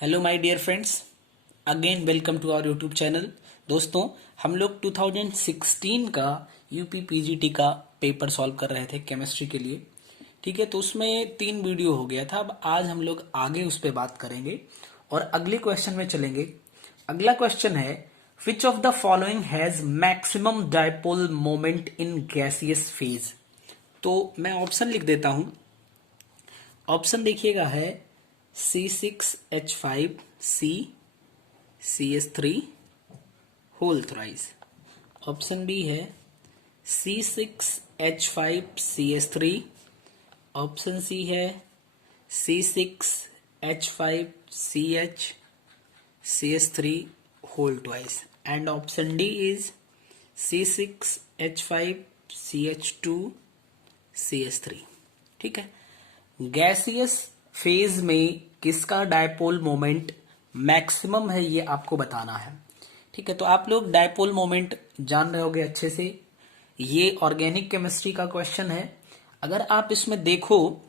Hello my dear friends, again welcome to our YouTube channel. दोस्तों, हम लोग 2016 का यूपी पीजीटी का पेपर सॉल्व कर रहे थे केमिस्ट्री के लिए। ठीक है, तो उसमें 3 वीडियो हो गया था। अब आज हम लोग आगे उस पर बात करेंगे और अगले क्वेश्चन में चलेंगे। अगला क्वेश्चन है, which of the following has maximum dipole moment in gaseous phase. तो मैं ऑप्शन लिख देता हूं। ऑप्शन देखिएगा है C6H5C CS3 whole thrice. Option B है C6H5CS3। ऑप्शन सी है C6H5CH CS3 whole twice and option D is C6H5CH2 CS3। ठीक है, गैसियस फेज में किसका डायपोल मोमेंट मैक्सिमम है ये आपको बताना है। ठीक है, तो आप लोग डायपोल मोमेंट जान रहे होगे अच्छे से। ये ऑर्गेनिक केमिस्ट्री का क्वेश्चन है। अगर आप इसमें देखो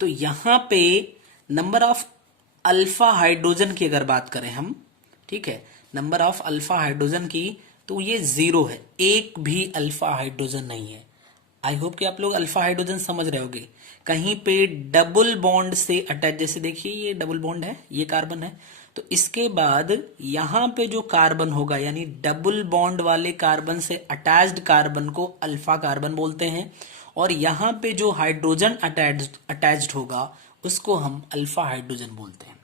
तो यहां पे नंबर ऑफ अल्फा हाइड्रोजन की अगर बात करें हम, ठीक है, नंबर ऑफ अल्फा हाइड्रोजन की, तो ये 0 है। एक भी अल्फा हाइड्रोजन नहीं है। आई होप कि आप लोग अल्फा हाइड्रोजन समझ रहे होगे। कहीं पे डबल बॉन्ड से अटैच, जैसे देखिए ये डबल बॉन्ड है, ये कार्बन है, तो इसके बाद यहां पे जो कार्बन होगा यानी डबल बॉन्ड वाले कार्बन से अटैच्ड कार्बन को अल्फा कार्बन बोलते हैं, और यहां पे जो हाइड्रोजन अटैच्ड होगा उसको हम अल्फा हाइड्रोजन बोलते हैं।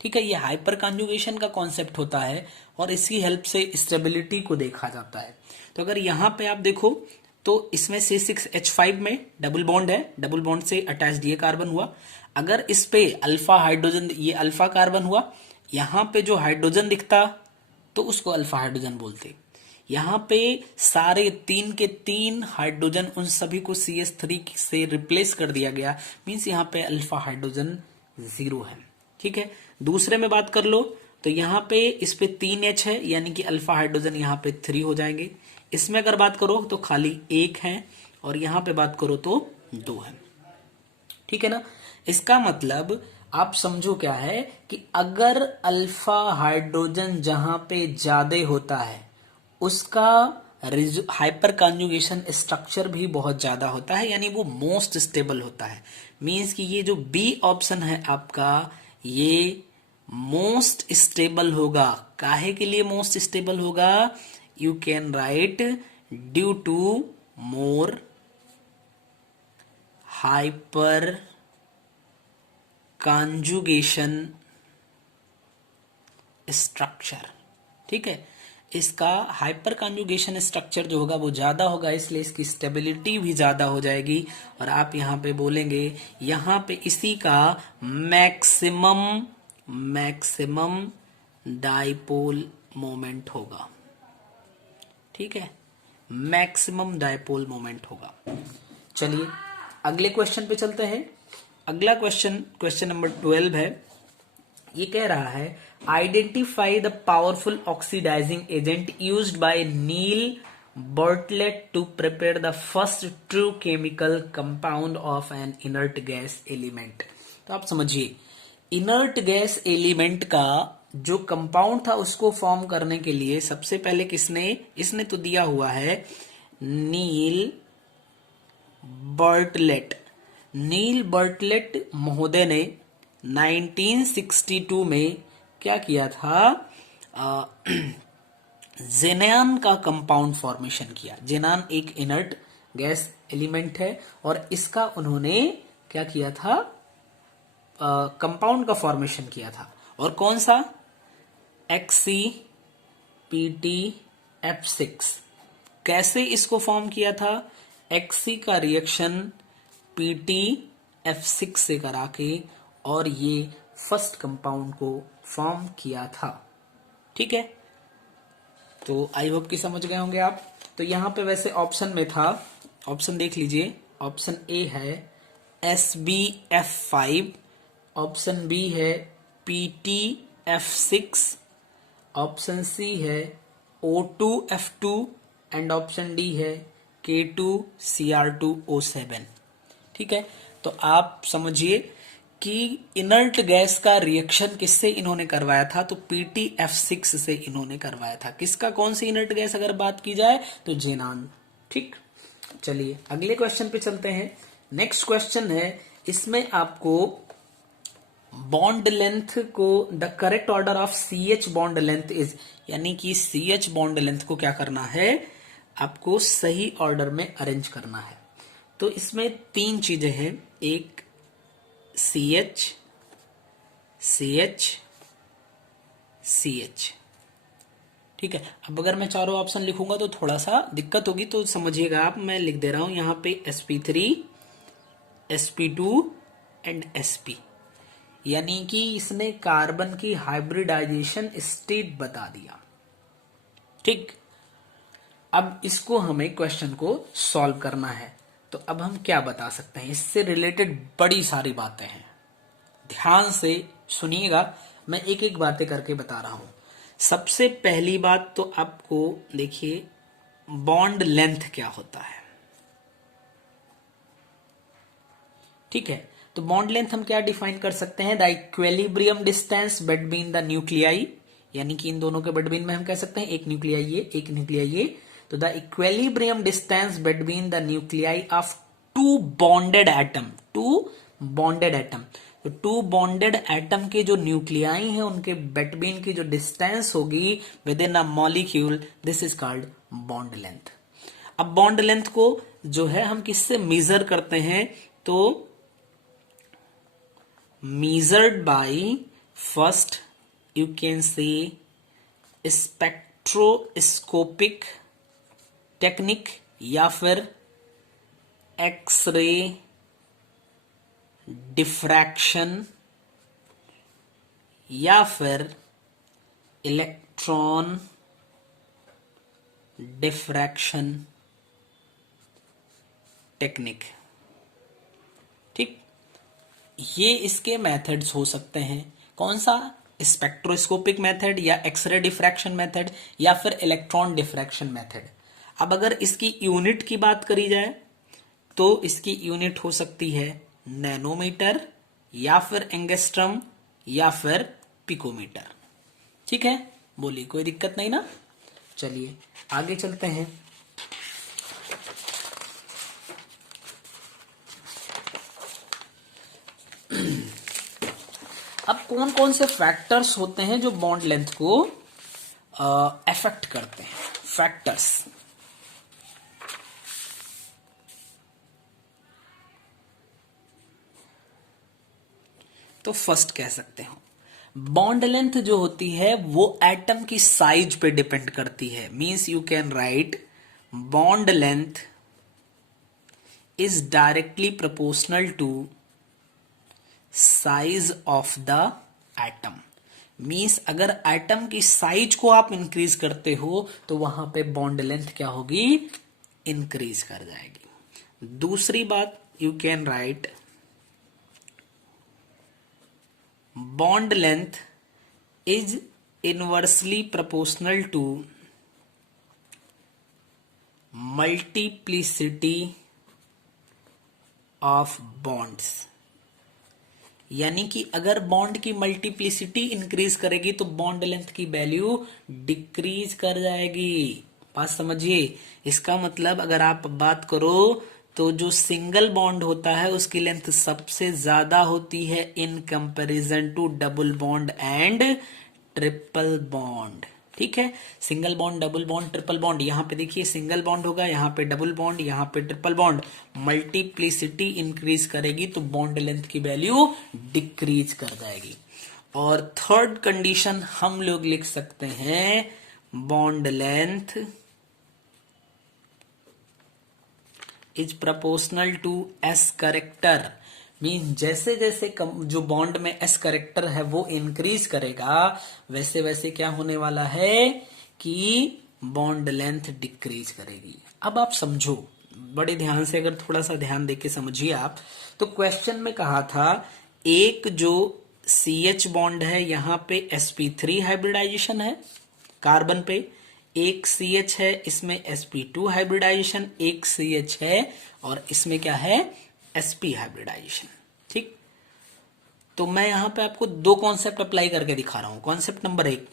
ठीक है, ये हाइपर कॉन्जुगेशन का कॉन्सेप्ट होता है और इसकी हेल्प से स्टेबिलिटी को देखा जाता है। तो अगर यहां पे आप देखो तो इसमें C6H5 में डबल बॉन्ड है, डबल बॉन्ड से अटैच्ड ये कार्बन हुआ। अगर इस पे अल्फा हाइड्रोजन, ये अल्फा कार्बन हुआ, यहां पे जो हाइड्रोजन दिखता तो उसको अल्फा हाइड्रोजन बोलते। यहां पे सारे 3 के 3 हाइड्रोजन, उन सभी को CS3 से रिप्लेस कर दिया गया, मीन्स यहां पे अल्फा हाइड्रोजन 0 है। ठीक है, दूसरे में बात कर लो तो यहां पे इस पे 3H है, यानी कि अल्फा हाइड्रोजन यहां पे 3 हो जाएंगे। इसमें अगर बात करो तो खाली 1 है, और यहां पे बात करो तो 2 है। ठीक है ना, इसका मतलब आप समझो क्या है कि अगर अल्फा हाइड्रोजन जहां पे ज्यादा होता है उसका हाइपर कॉन्जुगेशन स्ट्रक्चर भी बहुत ज्यादा होता है, यानी वो मोस्ट स्टेबल होता है। मींस कि ये जो बी ऑप्शन है आपका, ये मोस्ट स्टेबल होगा। काहे के लिए मोस्ट स्टेबल होगा? You can write due to more hyperconjugation structure. ठीक है, इसका हाइपर कॉन्जुगेशन स्ट्रक्चर जो होगा वो ज्यादा होगा, इसलिए इसकी स्टेबिलिटी भी ज्यादा हो जाएगी। और आप यहां पे बोलेंगे, यहां पे इसी का मैक्सिमम डाइपोल मोमेंट होगा। ठीक है, मैक्सिमम डाइपोल मोमेंट होगा। चलिए अगले क्वेश्चन पे चलते हैं। अगला क्वेश्चन नंबर 12 है। ये कह रहा है, identify the powerful oxidising agent used by Neil Bartlett to prepare the first true chemical compound of an inert gas element. तो आप समझिए, इनर्ट गैस एलिमेंट का जो कंपाउंड था उसको फॉर्म करने के लिए सबसे पहले इसने तो दिया हुआ है नील बर्टलेट। नील बर्टलेट महोदय ने 1962 में क्या किया था? जेनान का कंपाउंड फॉर्मेशन किया। जेनान एक इनर्ट गैस एलिमेंट है और इसका उन्होंने क्या किया था? कंपाउंड का फॉर्मेशन किया था। और कौन सा? XCPTF6। कैसे इसको फॉर्म किया था? XC का रिएक्शन PTF6 से करा के और ये फर्स्ट कंपाउंड को फॉर्म किया था। ठीक है, तो आई होप कि समझ गए होंगे आप। तो यहां पे वैसे ऑप्शन में था, ऑप्शन देख लीजिए। ऑप्शन ए है SbF5, ऑप्शन बी है PTF6, ऑप्शन सी है O2F2 एंड ऑप्शन डी है K2Cr2O7। ठीक है, तो आप समझिए कि इनर्ट गैस का रिएक्शन किससे इन्होंने करवाया था, तो PtF6 से इन्होंने करवाया था। किसका, कौन सी इनर्ट गैस अगर बात की जाए तो जेनान। ठीक, चलिए अगले क्वेश्चन पे चलते हैं। नेक्स्ट क्वेश्चन है, इसमें आपको बॉन्ड लेंथ को, the correct order of CH bond length is, यानी कि CH बॉन्ड लेंथ को क्या करना है, आपको सही ऑर्डर में अरेंज करना है। तो इसमें तीन चीजें हैं, एक CH, CH, CH। ठीक है, अब अगर मैं चारों ऑप्शन लिखूंगा तो थोड़ा सा दिक्कत होगी, तो समझिएगा आप, मैं लिख दे रहा हूं यहां पे sp3, sp2 एंड sp, यानी कि इसने कार्बन की हाइब्रिडाइजेशन स्टेट बता दिया। ठीक, अब इसको हमें क्वेश्चन को सॉल्व करना है। तो अब हम क्या बता सकते हैं, इससे रिलेटेड बड़ी सारी बातें हैं, ध्यान से सुनिएगा, मैं एक एक बातें करके बता रहा हूं। सबसे पहली बात तो आपको देखिए, बॉन्ड लेंथ क्या होता है। ठीक है, तो बॉन्ड लेंथ हम क्या डिफाइन कर सकते हैं, the equilibrium distance between the nuclei, यानी कि इन दोनों के बिटवीन में हम कह सकते हैं एक न्यूक्लियाई ये, एक न्यूक्लियाई ये, तो the equilibrium distance between the nuclei of two bonded atom, two bonded atom, तो टू बॉन्डेड एटम के जो न्यूक्लियाई हैं उनके बिटवीन की जो डिस्टेंस होगी with in a molecule, this is called bond length. अब बॉन्ड लेंथ को जो है हम किससे मेजर करते हैं, तो measured by first you can say spectroscopic technique या फिर एक्सरे डिफ्रैक्शन या फिर इलेक्ट्रॉन डिफ्रैक्शन टेक्निक। ठीक, ये इसके मेथड्स हो सकते हैं, कौन सा, स्पेक्ट्रोस्कोपिक मेथड या एक्सरे डिफ्रैक्शन मेथड या फिर इलेक्ट्रॉन डिफ्रैक्शन मेथड। अब अगर इसकी यूनिट की बात करी जाए तो इसकी यूनिट हो सकती है नैनोमीटर या फिर एंगस्ट्रम या फिर पिकोमीटर। ठीक है, बोलिए कोई दिक्कत नहीं ना। चलिए आगे चलते हैं। अब कौन कौन से फैक्टर्स होते हैं जो बॉन्ड लेंथ को अफेक्ट करते हैं, फैक्टर्स। तो फर्स्ट कह सकते हो, बॉन्ड लेंथ जो होती है वो एटम की साइज पे डिपेंड करती है। Means you can write bond length is directly proportional to size of the atom. Means अगर एटम की साइज को आप इंक्रीज करते हो तो वहां पे बॉन्ड लेंथ क्या होगी, इंक्रीज कर जाएगी। दूसरी बात, you can write bond length is inversely proportional to multiplicity of bonds. यानी कि अगर बॉन्ड की मल्टीप्लिसिटी इंक्रीज करेगी तो बॉन्ड लेंथ की वैल्यू डिक्रीज कर जाएगी। बात समझिए, इसका मतलब अगर आप बात करो तो जो सिंगल बॉन्ड होता है उसकी लेंथ सबसे ज्यादा होती है in comparison to double bond and triple bond. ठीक है, single bond, double bond, triple bond, यहां पे देखिए सिंगल बॉन्ड होगा, यहां पे डबल बॉन्ड, यहां पे ट्रिपल बॉन्ड। मल्टीप्लिसिटी इंक्रीज करेगी तो बॉन्ड लेंथ की वैल्यू डिक्रीज कर जाएगी। और थर्ड कंडीशन हम लोग लिख सकते हैं, bond length is proportional to s character. Mean जैसे जैसे जो बॉन्ड में एस करेक्टर है वो इंक्रीज करेगा, वैसे वैसे क्या होने वाला है कि बॉन्ड लेंथ डिक्रीज करेगी। अब आप समझो बड़े ध्यान से, अगर थोड़ा सा ध्यान देके समझिए आप, तो क्वेश्चन में कहा था एक जो CH बॉन्ड है यहां पे sp3 हाइब्रिडाइजेशन है कार्बन पे, एक CH है इसमें sp2 हाइब्रिडाइजेशन, एक CH है और इसमें क्या है sp हाइब्रिडाइजेशन। ठीक, तो मैं यहां पे आपको दो कॉन्सेप्ट अप्लाई करके दिखा रहा हूं। कॉन्सेप्ट नंबर 1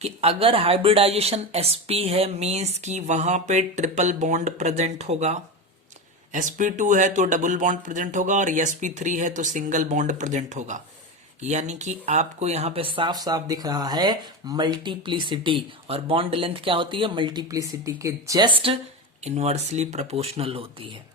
कि अगर हाइब्रिडाइजेशन sp है मींस कि वहां पे ट्रिपल बॉन्ड प्रेजेंट होगा, sp2 है तो डबल बॉन्ड प्रेजेंट होगा, और sp3 है तो सिंगल बॉन्ड प्रेजेंट होगा। यानी कि आपको यहां पे साफ साफ दिख रहा है मल्टीप्लिसिटी, और बॉन्ड लेंथ क्या होती है, मल्टीप्लिसिटी के जस्ट इनवर्सली प्रोपोर्शनल होती है।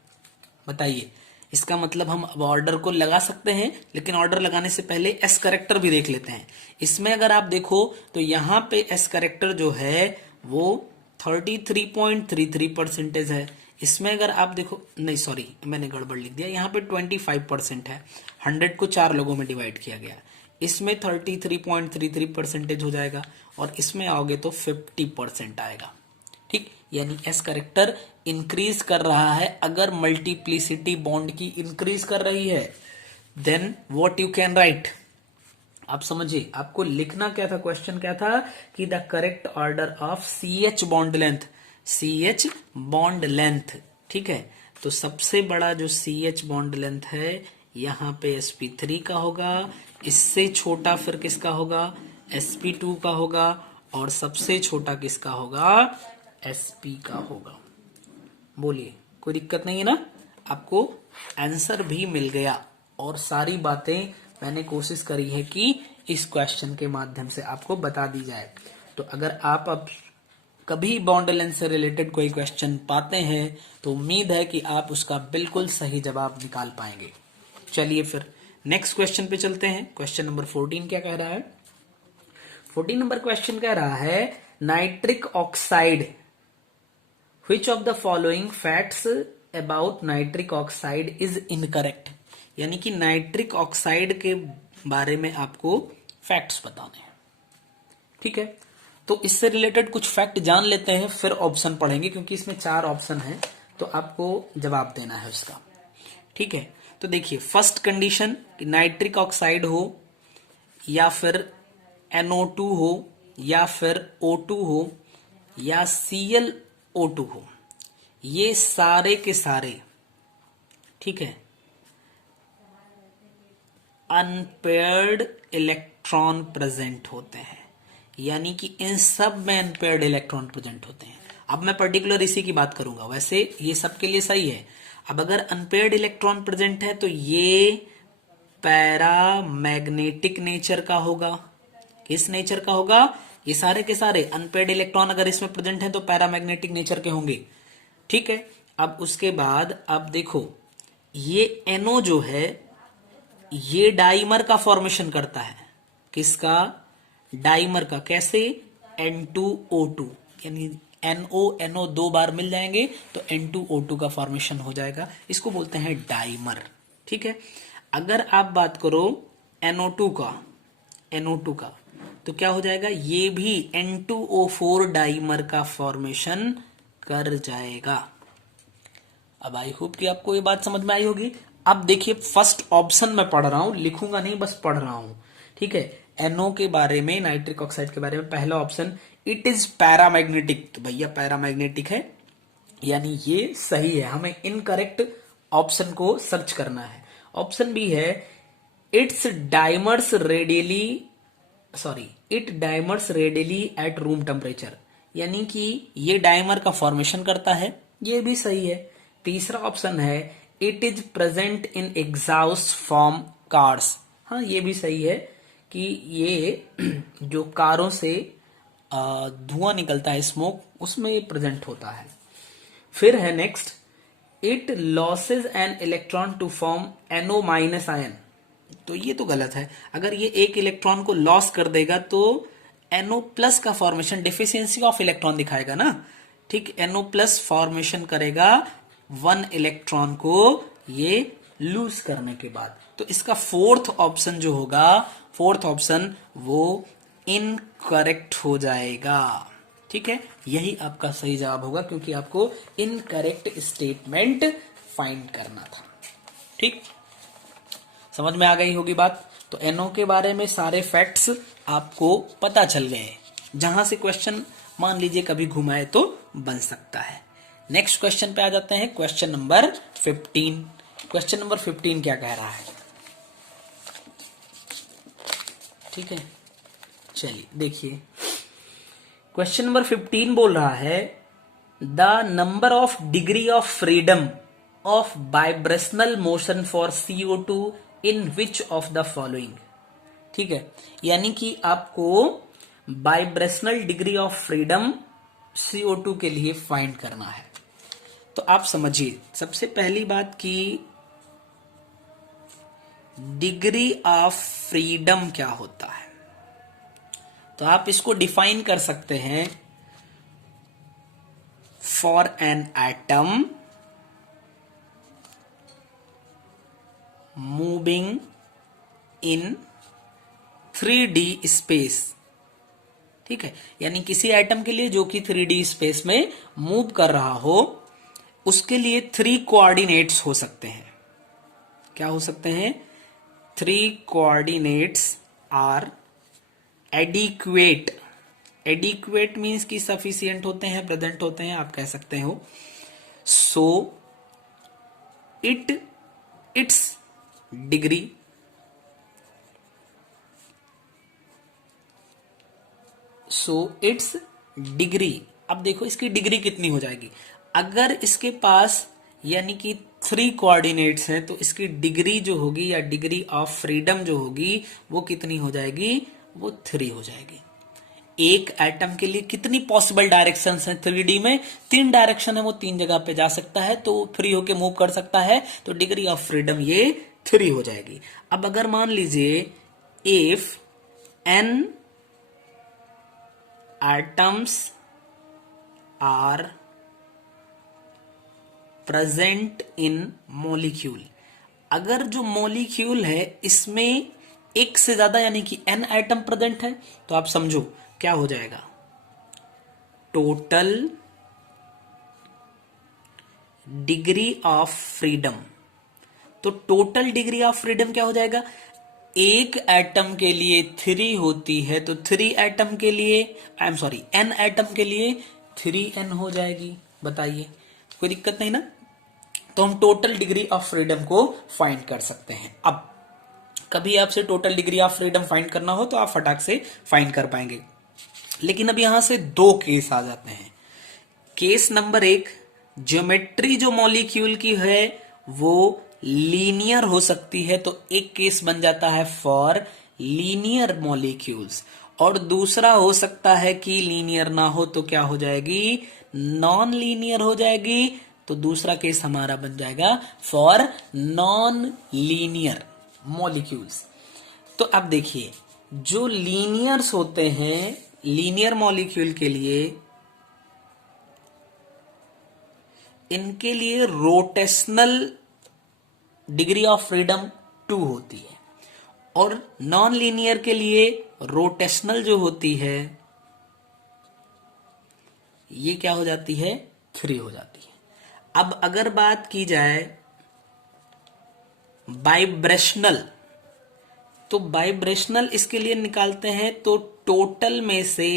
बताइए, इसका मतलब हम अब ऑर्डर को लगा सकते हैं, लेकिन ऑर्डर लगाने से पहले एस करेक्टर भी देख लेते हैं। इसमें अगर आप देखो तो यहां पे एस करेक्टर जो है वो 33.33% है। इसमें अगर आप देखो, नहीं सॉरी मैंने गड़बड़ लिख दिया, यहाँ पे 25% है, 100 को 4 लोगों में डिवाइड किया गया। इसमें 33.33% हो जाएगा, और इसमें आओगे तो 50% आएगा। ठीक, यानी एस करेक्टर इंक्रीज कर रहा है। अगर मल्टीप्लिसिटी बॉन्ड की इंक्रीज कर रही है, then what you can write. आप समझिए, आपको लिखना क्या था, क्वेश्चन क्या था कि the correct order of CH bond length, CH bond length. ठीक है, तो सबसे बड़ा जो CH बॉन्ड लेंथ है यहां पे sp3 का होगा, इससे छोटा फिर किसका होगा, sp2 का होगा, और सबसे छोटा किसका होगा, sp का होगा। बोलिए, कोई दिक्कत नहीं है ना, आपको आंसर भी मिल गया। और सारी बातें मैंने कोशिश करी है कि इस क्वेश्चन के माध्यम से आपको बता दी जाए। तो अगर आप अब कभी बॉन्ड लेंथ से रिलेटेड कोई क्वेश्चन पाते हैं तो उम्मीद है कि आप उसका बिल्कुल सही जवाब निकाल पाएंगे। चलिए फिर नेक्स्ट क्वेश्चन पे चलते हैं। क्वेश्चन नंबर 14 क्या कह रहा है, 14 नंबर क्वेश्चन कह रहा है nitric oxide, which of the following facts about nitric oxide is incorrect. यानी कि नाइट्रिक ऑक्साइड के बारे में आपको फैक्ट्स बताने हैं। ठीक है, तो इससे रिलेटेड कुछ फैक्ट जान लेते हैं, फिर ऑप्शन पढ़ेंगे, क्योंकि इसमें 4 ऑप्शन है तो आपको जवाब देना है उसका। ठीक है, तो देखिए, फर्स्ट कंडीशन कि नाइट्रिक ऑक्साइड हो, या फिर NO2 हो, या फिर O2 हो, या ClO2 हो, ये सारे के सारे, ठीक है, अनपेयर्ड इलेक्ट्रॉन प्रेजेंट होते हैं। यानी कि इन सब में अनपेयर्ड इलेक्ट्रॉन प्रेजेंट होते हैं। अब मैं पर्टिकुलर इसी की बात करूंगा, वैसे ये सब के लिए सही है। अब अगर अनपेयर्ड इलेक्ट्रॉन प्रेजेंट है तो ये पैरामैग्नेटिक नेचर का होगा। किस नेचर का होगा, ये सारे के सारे अनपेयर्ड इलेक्ट्रॉन अगर इसमें प्रेजेंट है तो पैरामैग्नेटिक नेचर के होंगे। ठीक है, अब उसके बाद अब देखो, ये NO जो है ये डाइमर का फॉर्मेशन करता है। किसका, डाइमर का। कैसे, N2O2, यानी NO दो बार मिल जाएंगे तो N2O2 का फॉर्मेशन हो जाएगा, इसको बोलते हैं डाइमर। ठीक है, अगर आप बात करो NO2 का तो क्या हो जाएगा, ये भी N2O4 डाइमर का फॉर्मेशन कर जाएगा। अब आई होप कि आपको ये बात समझ में आई होगी। अब देखिए, फर्स्ट ऑप्शन मैं पढ़ रहा हूं, लिखूंगा नहीं, बस पढ़ रहा हूं। ठीक है, NO के बारे में, नाइट्रिक ऑक्साइड के बारे में, पहला ऑप्शन इट इज पैरामैग्नेटिक, तो भैया पैरामैग्नेटिक है, यानी ये सही है। हमें इनकरेक्ट ऑप्शन को सर्च करना है। ऑप्शन बी है it dimers radially at room temperature, यानी कि ये डाइमर का फॉर्मेशन करता है, ये भी सही है। तीसरा ऑप्शन है it is present in exhaust from cars, हाँ ये भी सही है कि ये जो कारों से धुआं निकलता है, स्मोक, उसमें ये प्रेजेंट होता है। फिर है next, it loses an electron to form NO- ion, तो ये तो गलत है। अगर ये एक इलेक्ट्रॉन को लॉस कर देगा तो NO+ का फॉर्मेशन, डिफिशियंसी ऑफ इलेक्ट्रॉन दिखाएगा ना। ठीक, NO+ फॉर्मेशन करेगा 1 इलेक्ट्रॉन को ये लूज करने के बाद। तो इसका फोर्थ ऑप्शन जो होगा, फोर्थ ऑप्शन वो इनकरेक्ट हो जाएगा। ठीक है, यही आपका सही जवाब होगा, क्योंकि आपको इनकरेक्ट स्टेटमेंट फाइंड करना था। ठीक, समझ में आ गई होगी बात। तो NO के बारे में सारे फैक्ट्स आपको पता चल गए। जहां से क्वेश्चन मान लीजिए कभी घुमाए तो बन सकता है। नेक्स्ट क्वेश्चन पे आ जाते हैं, क्वेश्चन नंबर 15। क्वेश्चन नंबर 15 क्या कह रहा है, ठीक है, चलिए देखिए क्वेश्चन नंबर 15 बोल रहा है the number of degree of freedom of vibrational motion for CO2 in which of the following. ठीक है, यानी कि आपको vibrational degree of freedom CO2 के लिए फाइंड करना है। तो आप समझिए सबसे पहली बात कि डिग्री ऑफ फ्रीडम क्या होता है, तो आप इसको डिफाइन कर सकते हैं for an atom moving in 3D space. ठीक है, यानी किसी एटम के लिए जो कि 3D स्पेस में मूव कर रहा हो, उसके लिए 3 कोऑर्डिनेट्स हो सकते हैं। क्या हो सकते हैं? 3 coordinates are adequate. Adequate means कि सफिशियंट होते हैं, प्रेजेंट होते हैं, आप कह सकते हो। So it's degree it's degree. अब देखो इसकी डिग्री कितनी हो जाएगी। अगर इसके पास यानी कि 3 कोऑर्डिनेट्स हैं तो इसकी डिग्री जो होगी या डिग्री ऑफ फ्रीडम जो होगी वो कितनी हो जाएगी? वो 3 हो जाएगी। एक एटम के लिए कितनी पॉसिबल डायरेक्शंस हैं 3D में? 3 डायरेक्शन है, वो 3 जगह पे जा सकता है, तो फ्री होके मूव कर सकता है, तो डिग्री ऑफ फ्रीडम ये 3 हो जाएगी। अब अगर मान लीजिए if n atoms are present in molecule, अगर जो मॉलिक्यूल है इसमें एक से ज्यादा यानी कि n एटम प्रेजेंट है, तो आप समझो क्या हो जाएगा? Total degree of freedom. तो टोटल डिग्री ऑफ फ्रीडम क्या हो जाएगा? एक एटम के लिए 3 होती है, तो 3 एटम के लिए n एटम के लिए 3n हो जाएगी। बताइए, कोई दिक्कत नहीं ना? तो हम टोटल डिग्री ऑफ फ्रीडम को फाइंड कर सकते हैं। अब कभी आपसे total degree of freedom find करना हो तो आप फटाक से फाइंड कर पाएंगे। लेकिन अब यहां से 2 केस आ जाते हैं। केस नंबर 1, ज्योमेट्री जो मॉलिक्यूल की है वो लीनियर हो सकती है, तो एक केस बन जाता है फॉर लीनियर मॉलिक्यूल्स, और दूसरा हो सकता है कि लीनियर ना हो तो क्या हो जाएगी? नॉन लीनियर हो जाएगी। तो दूसरा केस हमारा बन जाएगा फॉर नॉन लीनियर मॉलिक्यूल्स। तो अब देखिए जो लीनियर्स होते हैं, लीनियर मॉलिक्यूल के लिए इनके लिए रोटेशनल डिग्री ऑफ फ्रीडम 2 होती है, और नॉन लीनियर के लिए रोटेशनल जो होती है ये क्या हो जाती है? 3 हो जाती है। अब अगर बात की जाए वाइब्रेशनल, तो वाइब्रेशनल इसके लिए निकालते हैं तो टोटल में से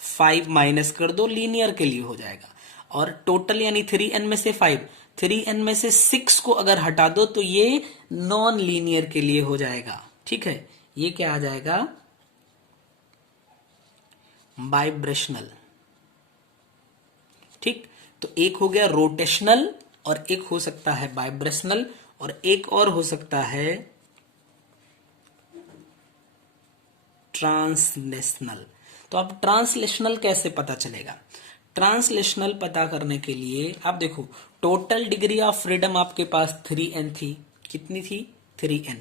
5 माइनस कर दो, लीनियर के लिए हो जाएगा। और टोटल यानी 3n में से 5, 3n में से 6 को अगर हटा दो तो ये नॉन लीनियर के लिए हो जाएगा। ठीक है, ये क्या आ जाएगा? वाइब्रेशनल। ठीक, तो एक हो गया रोटेशनल और एक हो सकता है वाइब्रेशनल, और एक और हो सकता है ट्रांसलेशनल। तो अब ट्रांसलेशनल कैसे पता चलेगा? ट्रांसलेशनल पता करने के लिए आप देखो टोटल डिग्री ऑफ फ्रीडम आपके पास 3n थी। कितनी थी? 3n।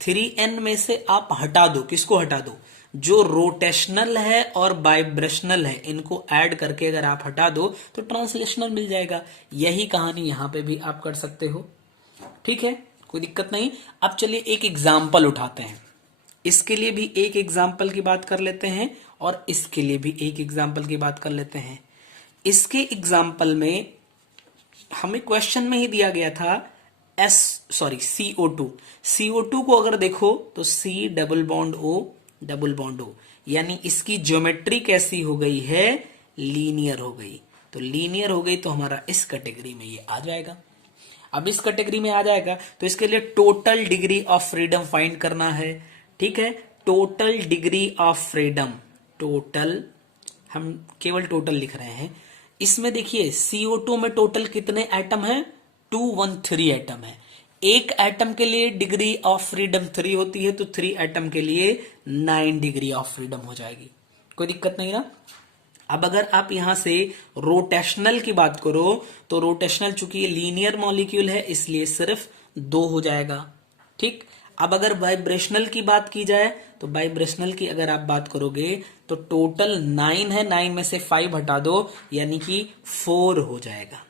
3n में से आप हटा दो, किसको हटा दो? जो रोटेशनल है और वाइब्रेशनल है, इनको ऐड करके अगर आप हटा दो तो ट्रांसलेशनल मिल जाएगा। यही कहानी यहां पे भी आप कर सकते हो। ठीक है, कोई दिक्कत नहीं। अब चलिए एक एग्जाम्पल उठाते हैं। इसके लिए भी एक एग्जाम्पल की बात कर लेते हैं और इसके लिए भी एक एग्जाम्पल की बात कर लेते हैं। इसके एग्जाम्पल में हमें क्वेश्चन में ही दिया गया था CO2। CO2 को अगर देखो तो C डबल बॉन्ड O, यानी इसकी ज्योमेट्री कैसी हो गई है? लीनियर हो गई। तो लीनियर हो गई तो हमारा इस कैटेगरी में ये आ जाएगा। अब इस कैटेगरी में आ जाएगा तो इसके लिए total degree of freedom find करना है। ठीक है, total degree of freedom, total, हम केवल टोटल लिख रहे हैं। इसमें देखिए CO2 में टोटल कितने एटम हैं? 213 एटम है। एक एटम के लिए डिग्री ऑफ फ्रीडम 3 होती है, तो 3 एटम के लिए 9 डिग्री ऑफ फ्रीडम हो जाएगी। कोई दिक्कत नहीं ना। अब अगर आप यहां से रोटेशनल की बात करो तो रोटेशनल चूंकि ये लीनियर मॉलिक्यूल है इसलिए सिर्फ 2 हो जाएगा। ठीक। अब अगर वाइब्रेशनल की बात की जाए तो वाइब्रेशनल की अगर आप बात करोगे तो टोटल 9 है, 9 में से 5 हटा दो यानी कि 4 हो जाएगा।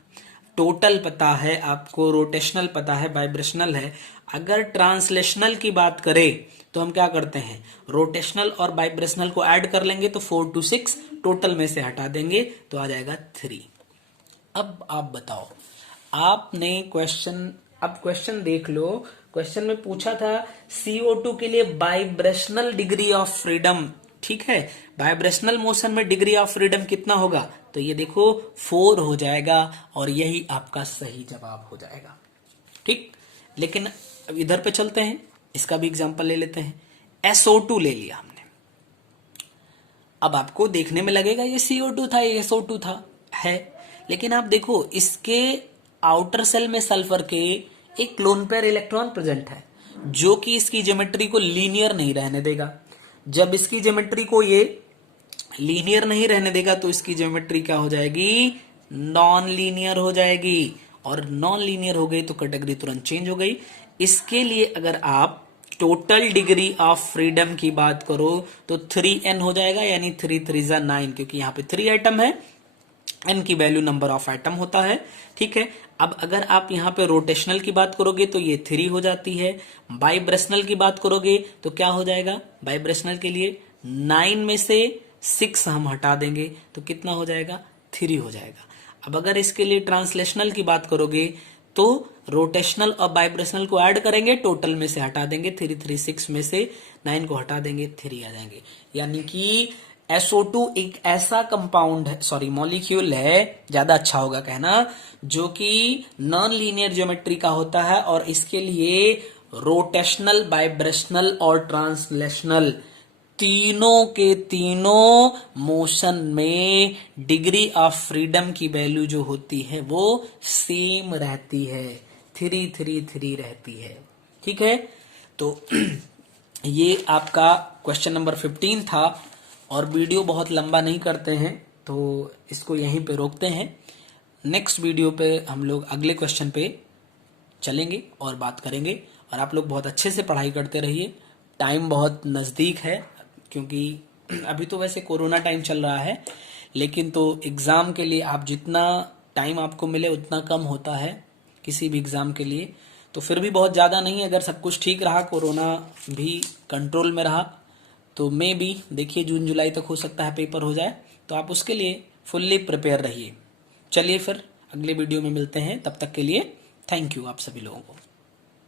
टोटल पता है आपको, रोटेशनल पता है, वाइब्रेशनल है। अगर ट्रांसलेशनल की बात करें तो हम क्या करते हैं, रोटेशनल और वाइब्रेशनल को ऐड कर लेंगे तो 4 to 6, टोटल में से हटा देंगे तो आ जाएगा 3। अब आप बताओ, आपने क्वेश्चन, अब क्वेश्चन देख लो। क्वेश्चन में पूछा था CO2 के लिए वाइब्रेशनल डिग्री ऑफ फ्रीडम, ठीक है, वाइब्रेशनल मोशन में डिग्री ऑफ फ्रीडम कितना होगा? तो ये देखो 4 हो जाएगा और यही आपका सही जवाब हो जाएगा। ठीक। लेकिन अब इधर पे चलते हैं, इसका भी एग्जांपल ले लेते हैं। SO2 ले लिया हमने। अब आपको देखने में लगेगा ये CO2 था, ये SO2 था, है, लेकिन आप देखो इसके आउटर सेल में सल्फर के एक लोन पेयर इलेक्ट्रॉन प्रेजेंट है जो कि इसकी ज्योमेट्री को लीनियर नहीं रहने देगा। जब इसकी ज्योमेट्री को ये लीनियर नहीं रहने देगा तो इसकी ज्योमेट्री क्या हो जाएगी? नॉन लीनियर हो जाएगी। और नॉन लीनियर हो गई तो कैटेगरी तुरंत चेंज हो गई। इसके लिए अगर आप टोटल डिग्री ऑफ फ्रीडम की बात करो तो 3n हो जाएगा, यानी 3 3 9, क्योंकि यहां पे 3 एटम है, n की वैल्यू नंबर ऑफ एटम होता है। ठीक है। अब अगर आप यहां पे रोटेशनल की बात करोगे तो ये 3 हो जाती है। वाइब्रेशनल की बात करोगे तो क्या हो जाएगा? वाइब्रेशनल के लिए 9 में से 6 हम हटा देंगे तो कितना हो जाएगा? 3 हो जाएगा। अब अगर इसके लिए ट्रांसलेशनल की बात करोगे तो रोटेशनल और वाइब्रेशनल को ऐड करेंगे, टोटल में से हटा देंगे, 3 3 6 में से 9 को हटा देंगे, 3 आ जाएंगे। यानी कि SO2 एक ऐसा कंपाउंड है, सॉरी मॉलिक्यूल है, ज्यादा अच्छा होगा कहना, जो कि नॉन लीनियर ज्योमेट्री का होता है और इसके लिए रोटेशनल, वाइब्रेशनल और ट्रांसलेशनल तीनों के तीनों मोशन में डिग्री ऑफ फ्रीडम की वैल्यू जो होती है वो सेम रहती है, 3 3 3 रहती है। ठीक है। तो ये आपका क्वेश्चन नंबर 15 था और वीडियो बहुत लंबा नहीं करते हैं तो इसको यहीं पे रोकते हैं। नेक्स्ट वीडियो पे हम लोग अगले क्वेश्चन पे चलेंगे और बात करेंगे। और आप लोग बहुत अच्छे से पढ़ाई करते रहिए। टाइम बहुत नज़दीक है, क्योंकि अभी तो वैसे कोरोना टाइम चल रहा है, लेकिन तो एग्ज़ाम के लिए आप जितना टाइम आपको मिले उतना कम होता है किसी भी एग्ज़ाम के लिए। तो फिर भी बहुत ज़्यादा नहीं, अगर सब कुछ ठीक रहा, कोरोना भी कंट्रोल में रहा, तो मे भी देखिए जून जुलाई तक हो सकता है पेपर हो जाए, तो आप उसके लिए फुल्ली प्रिपेयर रहिए। चलिए फिर अगले वीडियो में मिलते हैं, तब तक के लिए थैंक यू आप सभी लोगों को।